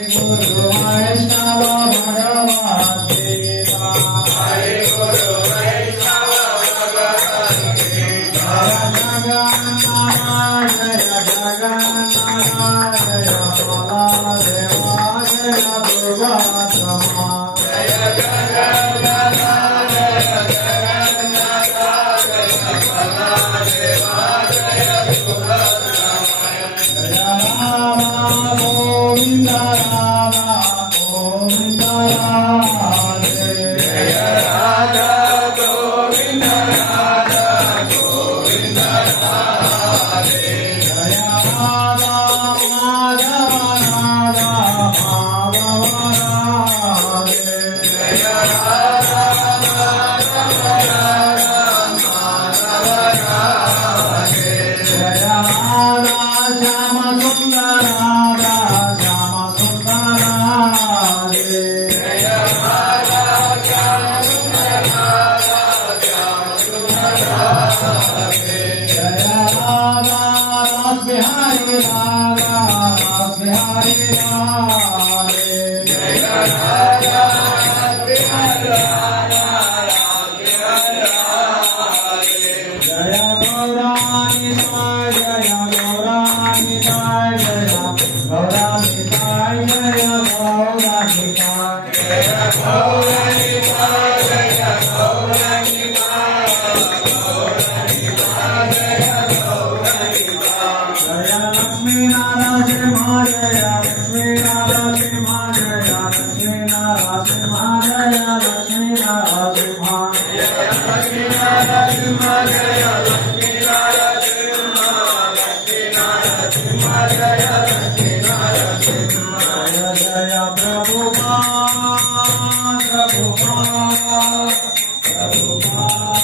गुरु वैष्णव भगवान देवा हरे गुरु वैष्णव भगवान देवा जय जगन्नाथ जय बलदेवा जय दुर्गात्मा जय जगन्नाथ जय जगन्नाथ जय बलदेवा जय दुर्गात्मा जय राम गोविंद गोविंद राधे जय राधा गोविंद राधा गोविंद राधे जय राधा माधव राधा माधव राधे जय राधा माधव राधा माधव राधे जय राधा श्याम सुंदर राधा श्याम सुंदर राधे जय राधा श्याम सुंदर राधा श्याम सुंदर राधे जय राधा रस बिहारी राधा रस बिहारी राधे जय राधा रस बिहारी राधा रस बिहारी राधे जय गौरानी जय गौरानी जय गौरानी जय गौरानी जय गौरानी जय गौरानी जय लक्ष्मी नारायण जय लक्ष्मी नारायण जय लक्ष्मी नारायण जय लक्ष्मी नारायण जय लक्ष्मी नारायण जय लक्ष्मी नारायण जय लक्ष्मी नारायण जय जय प्रभुपाद प्रभुपाद